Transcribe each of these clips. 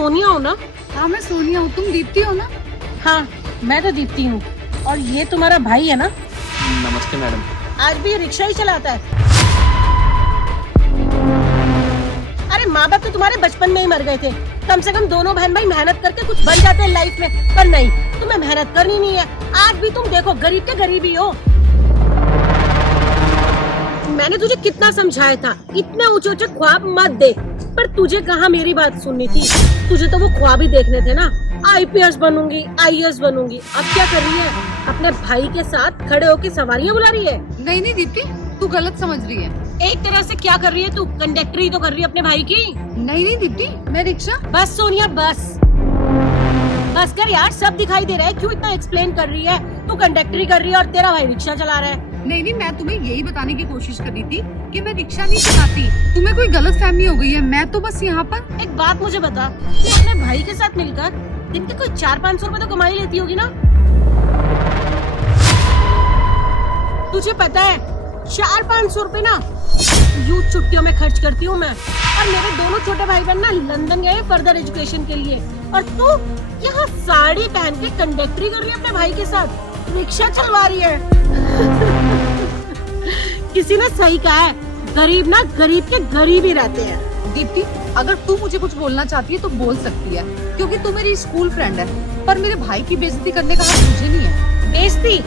सोनिया हो ना? हाँ मैं सोनिया हूँ, तुम दीप्ति हो ना? हाँ मैं तो दीप्ति हूँ। और ये तुम्हारा भाई है ना? नमस्ते मैडम। आज भी ये रिक्शा ही चलाता है। अरे माँ बाप तो तुम्हारे बचपन में ही मर गए थे। कम से कम दोनों बहन भाई मेहनत करके कुछ बन जाते हैं लाइफ में, पर नहीं, तुम्हें मेहनत करनी नहीं है। आज भी तुम देखो गरीब के गरीब ही हो। मैंने तुझे कितना समझाया था, इतने ऊंचे ऊंचे ख्वाब मत देख, पर तुझे कहाँ मेरी बात सुननी थी। तुझे तो वो ख्वाब ही देखने थे ना, IPS बनूंगी, IAS बनूंगी। अब क्या कर रही है? अपने भाई के साथ खड़े होकर सवारियां बुला रही है। नहीं नहीं दीप्ति, तू गलत समझ रही है। एक तरह से क्या कर रही है तू? कंडक्टरी तो कर रही है अपने भाई की। नहीं नहीं दीप्ति, मैं रिक्शा। बस सोनिया बस बस कर यार, सब दिखाई दे रहा है। क्यों इतना एक्सप्लेन कर रही है? तू कंडक्टरी कर रही है और तेरा भाई रिक्शा चला रहा है। नहीं नहीं, मैं तुम्हें यही बताने की कोशिश कर रही थी कि मैं रिक्शा नहीं चलाती। तुम्हें कोई गलत फहमी हो गई है। मैं तो बस यहाँ पर। एक बात मुझे बता, तू अपने भाई के साथ मिलकर दिन के कोई 400-500 रुपए तो कमाई लेती होगी ना? तुझे पता है 400-500 रुपए ना यूथ छुट्टियों में खर्च करती हूँ मैं। और मेरे दोनों छोटे भाई बहन ना लंदन गए फर्दर एजुकेशन के लिए, और तू यहाँ साड़ी पहन के कंडक्टरी कर रही है अपने भाई के साथ, रिक्शा चलवा रही है। किसी ने सही कहा है, गरीब ना गरीब के गरीब ही रहते हैं। दीप्ति, अगर तू मुझे कुछ बोलना चाहती है तो बोल सकती है, क्योंकि तू मेरी स्कूल फ्रेंड है। पर मेरे भाई की बेइज्जती करने का हक मुझे नहीं है। बेइज्जती?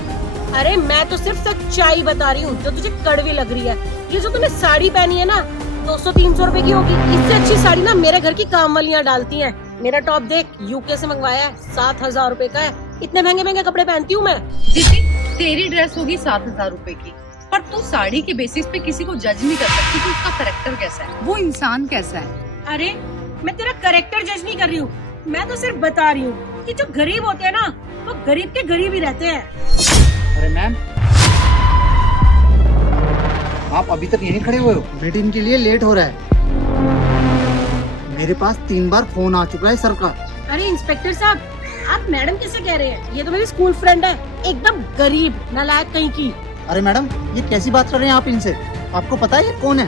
अरे मैं तो सिर्फ सच्चाई बता रही हूँ जो तुझे कड़वी लग रही है। ये जो तुमने साड़ी पहनी है ना, 200-300 रुपए की होगी। इससे अच्छी साड़ी ना मेरे घर की कामवालियाँ डालती हैं। मेरा टॉप देख, UK से मंगवाया है, 7,000 रुपए का है। इतने महंगे महंगे कपड़े पहनती हूँ मैं। दीप्ति, तेरी ड्रेस होगी 7,000 रुपए की, पर तू साड़ी के बेसिस पे किसी को जज नहीं कर सकती कि उसका कैरेक्टर कैसा है, वो इंसान कैसा है। अरे मैं तेरा कैरेक्टर जज नहीं कर रही हूँ, मैं तो सिर्फ बता रही हूँ कि जो गरीब होते हैं ना, वो गरीब के गरीब ही रहते हैं। अरे मैम, आप अभी तक यहीं खड़े हुए हो? मीटिंग के लिए लेट हो रहा है। मेरे पास 3 बार फोन आ चुका है सर का। अरे इंस्पेक्टर साहब, आप मैडम कैसे कह रहे हैं? ये तो मेरी स्कूल फ्रेंड है, एकदम गरीब नालायक कहीं की। अरे मैडम, ये कैसी बात कर रहे हैं आप इनसे? आपको पता है ये कौन है?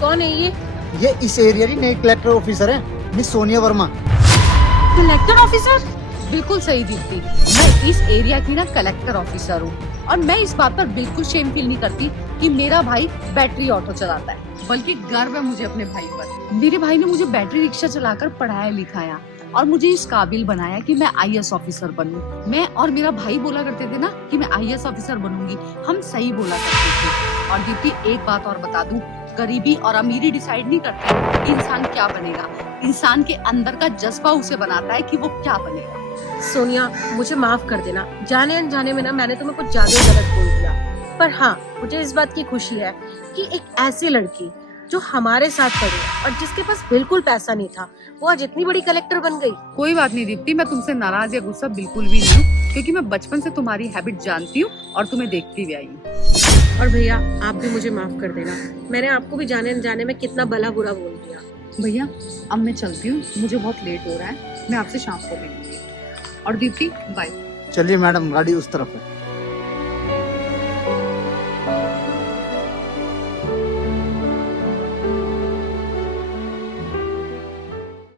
कौन है ये? ये इस एरिया की नई कलेक्टर ऑफिसर है, miss Sonia Verma. Collector officer? बिल्कुल सही दीप्ति, मैं इस एरिया की ना कलेक्टर ऑफिसर हूँ, और मैं इस बात पर बिल्कुल शेम फील नहीं करती कि मेरा भाई बैटरी ऑटो चलाता है, बल्कि गर्व है मुझे अपने भाई पर। मेरे भाई ने मुझे बैटरी रिक्शा चलाकर पढ़ाया लिखाया और मुझे इस काबिल बनाया कि मैं IAS ऑफिसर बनूं। मैं और मेरा भाई बोला करते थे ना कि मैं IAS ऑफिसर बनूंगी, हम सही बोला करते थे। और दीप्ति, एक बात और बता दूं, गरीबी और अमीरी डिसाइड नहीं करती कि इंसान क्या बनेगा। इंसान के अंदर का जज्बा उसे बनाता है कि वो क्या बनेगा। सोनिया, मुझे माफ कर देना, जाने अनजाने में ना मैंने तुम्हें कुछ ज्यादा ही गलत बोल दिया। पर हाँ, मुझे इस बात की खुशी है कि एक ऐसी लड़की जो हमारे साथ पढ़ी और जिसके पास बिल्कुल पैसा नहीं था, वो आज इतनी बड़ी कलेक्टर बन गई। कोई बात नहीं दीप्ति, मैं तुमसे नाराज या गुस्सा बिल्कुल भी नहीं हूँ, क्योंकि मैं बचपन से तुम्हारी हैबिट जानती हूँ और तुम्हें देखती भी आई हूँ। और भैया, आप भी मुझे माफ कर देना, मैंने आपको भी जाने अनजाने में कितना भला बुरा बोल दिया। भैया, अब मैं चलती हूँ, मुझे बहुत लेट हो रहा है, मैं आपसे शाम को मिलूंगी। और दीप्ति, बाय। चलिए मैडम, गाड़ी उस तरफ है।